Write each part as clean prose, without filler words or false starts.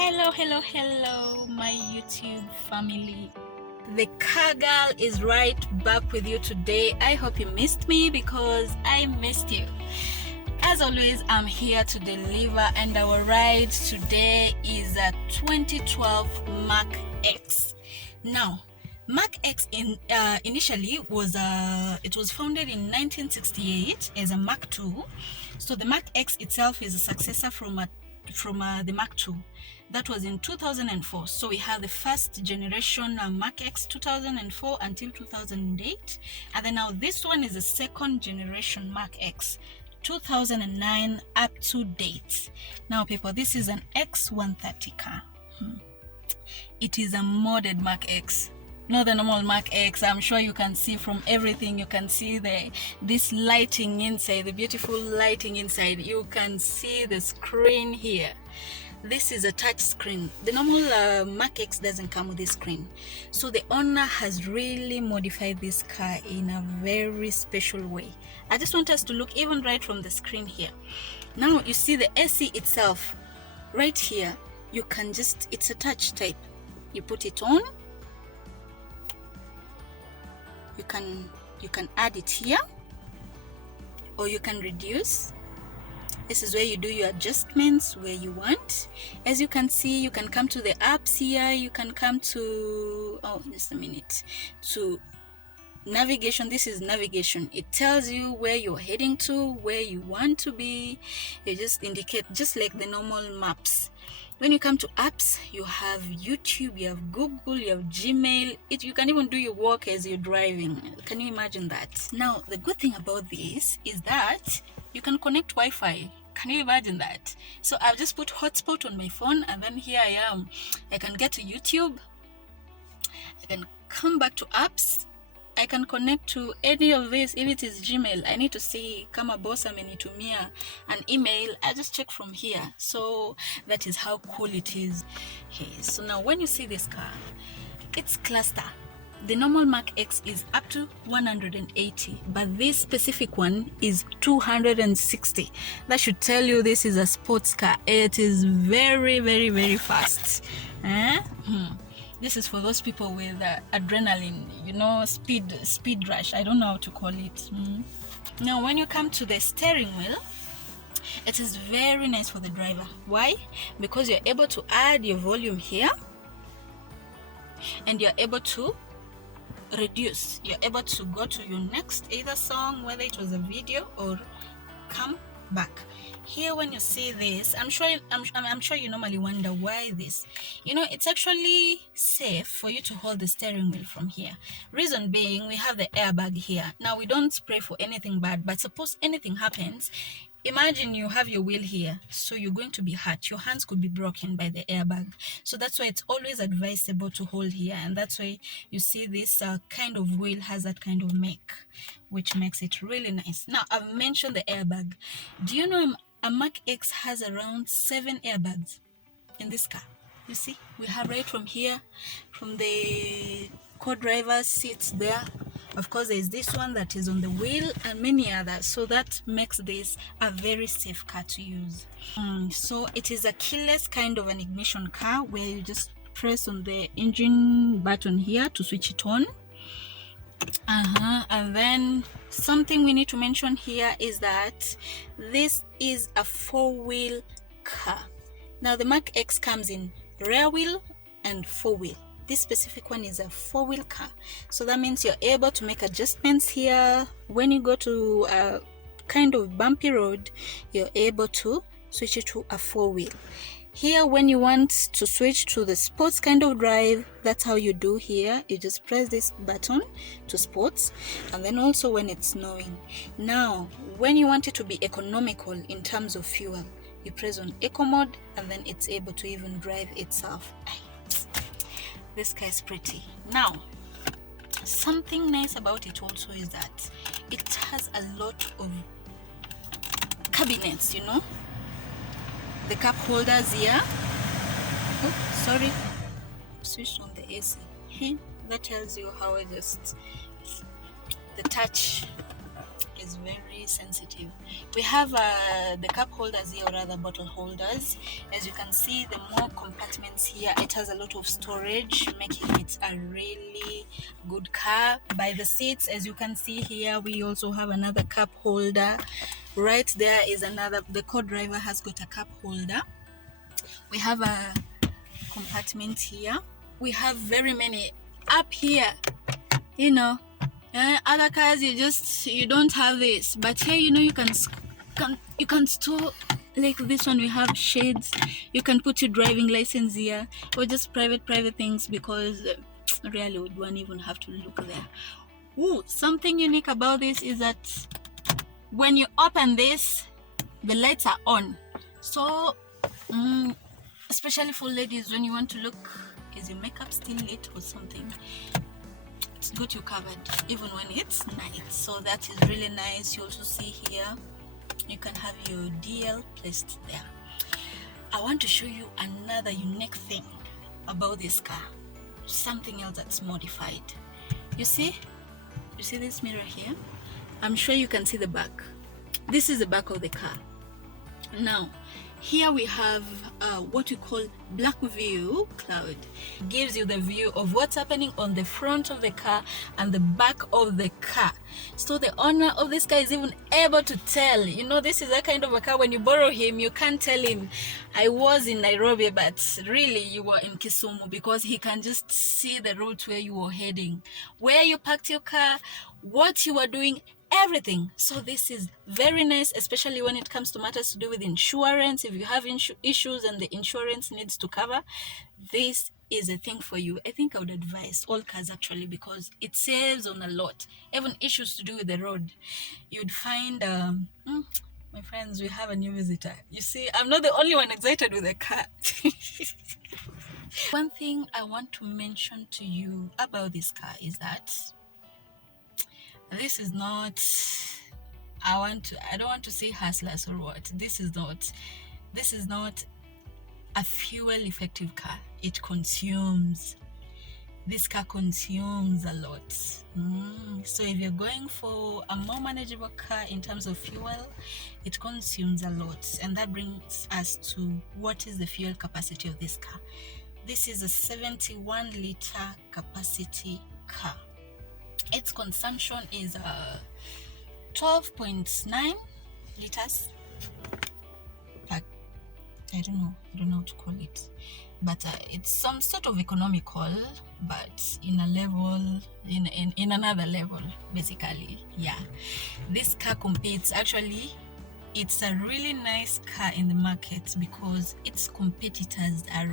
Hello my YouTube family. The car girl is right back with you today. I hope you missed me because I missed you. As always, I'm here to deliver, and our ride today is a 2012 MARKX. Now, MARKX initially was founded in 1968 as a Mark II. So the MARKX itself is a successor from the Mark II. That was in 2004. So we have the first generation MARKX 2004 until 2008, and then now this one is the second generation MARKX 2009 up to date. Now people, this is an X130 car. It is a modded MARKX, not the normal MARKX. I'm sure you can see from everything, you can see this lighting inside, the beautiful lighting inside. You can see the screen here. This is a touch screen. The normal MARKX doesn't come with this screen, so the owner has really modified this car in a very special way. I just want us to look even right from the screen here. Now you see the AC itself right here. You can just, it's a touch type. You put it on, you can add it here, or you can reduce. This is where you do your adjustments where you want. As you can see, you can come to the apps here. You can come to, just a minute, to navigation. This is navigation. It tells you where you're heading to, where you want to be. You just indicate, just like the normal maps. When you come to apps, you have YouTube, you have Google, you have Gmail. You can even do your work as you're driving. Can you imagine that? Now, the good thing about this is that you can connect Wi-Fi. Can you imagine that? So I've just put Hotspot on my phone, and then here I am. I can get to YouTube. I can come back to apps. I can connect to any of this. If it is Gmail, I need to see kama boss amenitumia an email, I just check from here. So that is how cool it is. Okay, so now when you see this car, it's cluster. The normal MARKX is up to 180, but this specific one is 260. That should tell you this is a sports car. It is very, very, very fast. This is for those people with adrenaline, you know, speed rush. I don't know how to call it. Now, when you come to the steering wheel, it is very nice for the driver. Why? Because you're able to add your volume here, and you're able to reduce. You're able to go to your next either song, whether it was a video, or come back. Here, when you see this, I'm sure you normally wonder why this. You know, it's actually safe for you to hold the steering wheel from here. Reason being, we have the airbag here. Now, we don't pray for anything bad, but suppose anything happens, imagine you have your wheel here, so you're going to be hurt. Your hands could be broken by the airbag. So that's why it's always advisable to hold here, and that's why you see this kind of wheel has that kind of make, which makes it really nice. Now, I've mentioned the airbag. Do you know a MARKX has around 7 airbags in this car? You see, we have right from here, from the co-driver's seats there. Of course, there's this one that is on the wheel, and many others. So that makes this a very safe car to use. So it is a keyless kind of an ignition car, where you just press on the engine button here to switch it on. And then something we need to mention here is that this is a 4-wheel car. Now, the MARKX comes in rear wheel and 4-wheel. This specific one is a 4-wheel car, so that means you're able to make adjustments here. When you go to a kind of bumpy road, you're able to switch it to a 4-wheel. Here, when you want to switch to the sports kind of drive, that's how you do here. You just press this button to sports, and then also when it's snowing. Now, when you want it to be economical in terms of fuel, you press on eco mode, and then it's able to even drive itself. This car is pretty. Now, something nice about it also is that it has a lot of cabinets, you know, the cup holders here. Oh, sorry, switched on the AC. That tells you how the touch is is very sensitive. We have the cup holders here, or rather bottle holders. As you can see, the more compartments here, it has a lot of storage, making it a really good car. By the seats, as you can see here, we also have another cup holder. Right there is another, the co-driver has got a cup holder. We have a compartment here. We have very many up here, you know. Other cars you don't have this, but here, you know, you can store, like this one. We have shades, you can put your driving license here, or just private things, because really would one even have to look there. Ooh, something unique about this is that when you open this, the lights are on. So especially for ladies, when you want to look, is your makeup still lit or something, it's good you covered even when it's night. So that is really nice. You also see here, you can have your DL placed there. I want to show you another unique thing about this car, something else that's modified. You see this mirror here? I'm sure you can see the back. This is the back of the car. Now here we have what we call black view cloud. Gives you the view of what's happening on the front of the car and the back of the car. So the owner of this car is even able to tell, you know, this is a kind of a car, when you borrow him, you can't tell him, I was in Nairobi, but really you were in Kisumu, because he can just see the route where you were heading, where you parked your car, what you were doing, everything. So this is very nice, especially when it comes to matters to do with insurance. If you have issues and the insurance needs to cover, this is a thing for you. I think I would advise all cars actually, because it saves on a lot. Even issues to do with the road, you'd find my friends, we have a new visitor. You see, I'm not the only one excited with the car. One thing I want to mention to you about this car is that this is not, I don't want to say hustlers or what. This is not a fuel effective car. It consumes. This car consumes a lot. So if you're going for a more manageable car in terms of fuel, it consumes a lot. And that brings us to what is the fuel capacity of this car. This is a 71 liter capacity car. Its consumption is 12.9 liters per, I don't know what to call it, but it's some sort of economical, but in a level, in another level, basically. Yeah, this car competes. Actually, it's a really nice car in the market because its competitors are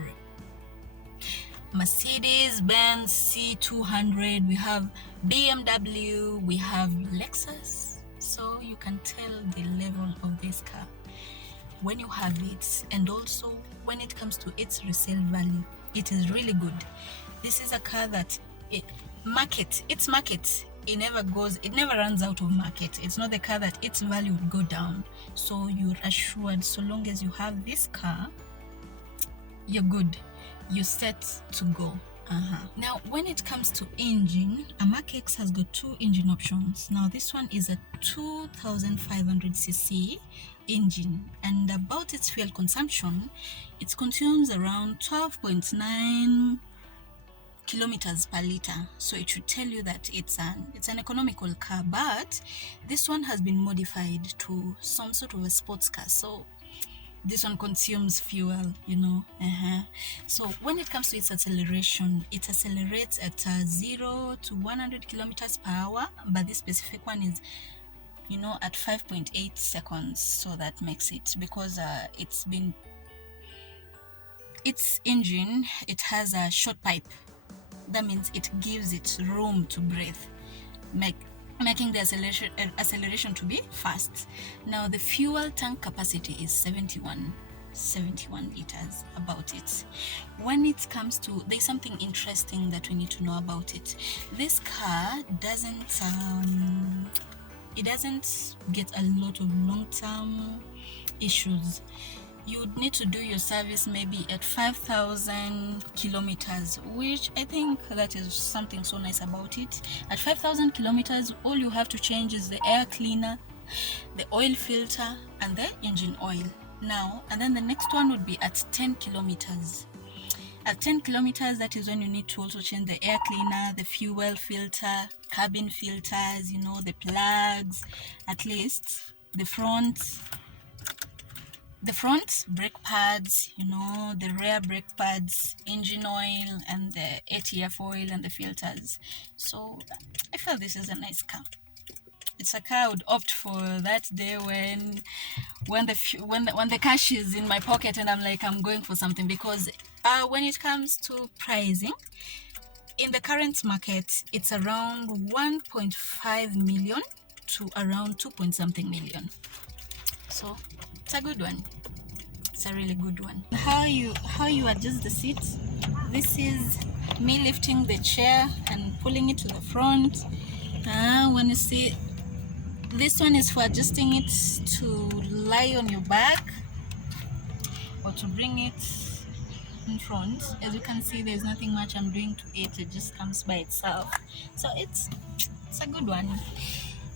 Mercedes-Benz C200, we have BMW, we have Lexus. So you can tell the level of this car when you have it, and also when it comes to its resale value, it is really good. This is a car that it never runs out of market. It's not the car that its value would go down. So you're assured, so long as you have this car, you're good. You're set to go. Now when it comes to engine, a MARKX has got two engine options. Now this one is a 2500cc engine, and about its fuel consumption, it consumes around 12.9 kilometers per liter. So it should tell you that it's an economical car, but this one has been modified to some sort of a sports car. So this one consumes fuel, you know. So when it comes to its acceleration, it accelerates at 0 to 100 kilometers per hour, but this specific one is, you know, at 5.8 seconds. So that makes it, because its engine, it has a short pipe. That means it gives it room to breathe, making the acceleration to be fast. Now the fuel tank capacity is 71 liters about it. When it comes to, there's something interesting that we need to know about it. This car doesn't get a lot of long-term issues. you would need to do your service maybe at 5,000 kilometers, which I think that is something so nice about it. At 5,000 kilometers, all you have to change is the air cleaner, the oil filter, and the engine oil. Now, and then the next one would be at 10 kilometers. At 10 kilometers, that is when you need to also change the air cleaner, the fuel filter, cabin filters, you know, the plugs, at least the front brake pads, you know, the rear brake pads, engine oil, and the ATF oil and the filters. So I feel this is a nice car. It's a car I would opt for that day when the cash is in my pocket and I'm like, I'm going for something. Because when it comes to pricing in the current market, it's around 1.5 million to around 2 point something million. So it's a good one. It's a really good one. How you adjust the seat. This is me lifting the chair and pulling it to the front. When you see, this one is for adjusting it to lie on your back or to bring it in front. As you can see, there's nothing much I'm doing to it. It just comes by itself. So it's a good one.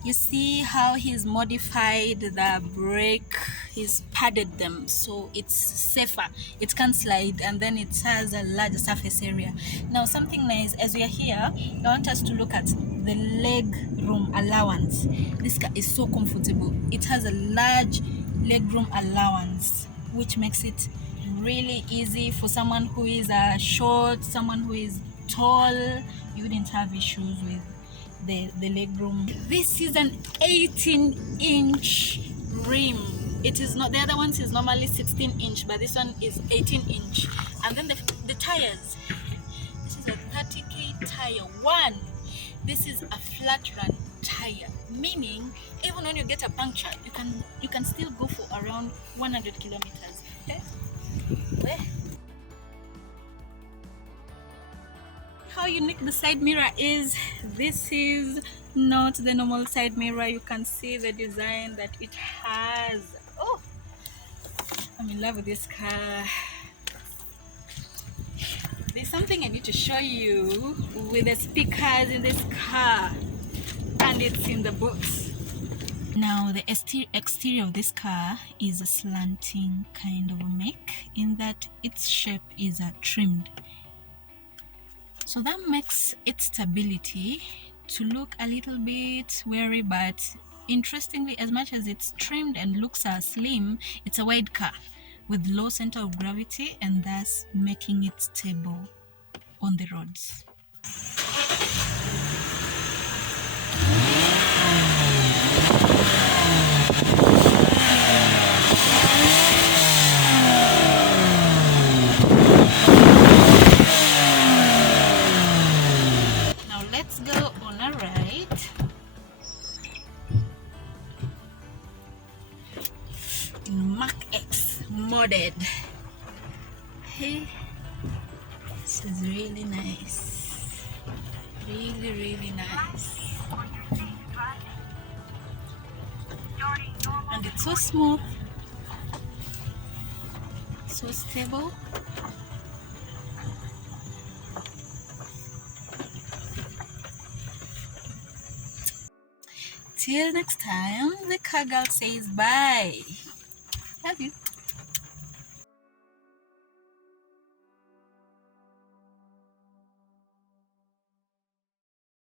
You see how he's modified the brake, he's padded them so it's safer, it can slide, and then it has a larger surface area. Now something nice, as we are here, I want us to look at the leg room allowance. This car is so comfortable. It has a large leg room allowance, which makes it really easy for someone who is short, someone who is tall. You wouldn't have issues with the leg room. This is an 18-inch rim. It is not, the other ones is normally 16-inch, but this one is 18-inch. And then the tires, this is a 30k tire one. This is a flat run tire, meaning even when you get a puncture, you can still go for around 100 kilometers. Okay? How unique the side mirror is. This is not the normal side mirror. You can see the design that it has. Oh, I'm in love with this car. There's something I need to show you with the speakers in this car, and it's in the box. Now the exterior of this car is a slanting kind of a make, in that its shape is trimmed. So that makes its stability to look a little bit weary, but interestingly, as much as it's trimmed and looks slim, it's a wide car with low center of gravity, and thus making it stable on the roads. Let's go on a ride. MARKX modded. Hey, this is really nice. Really nice. And it's so smooth, so stable. Till next time, the car girl says bye. Love you.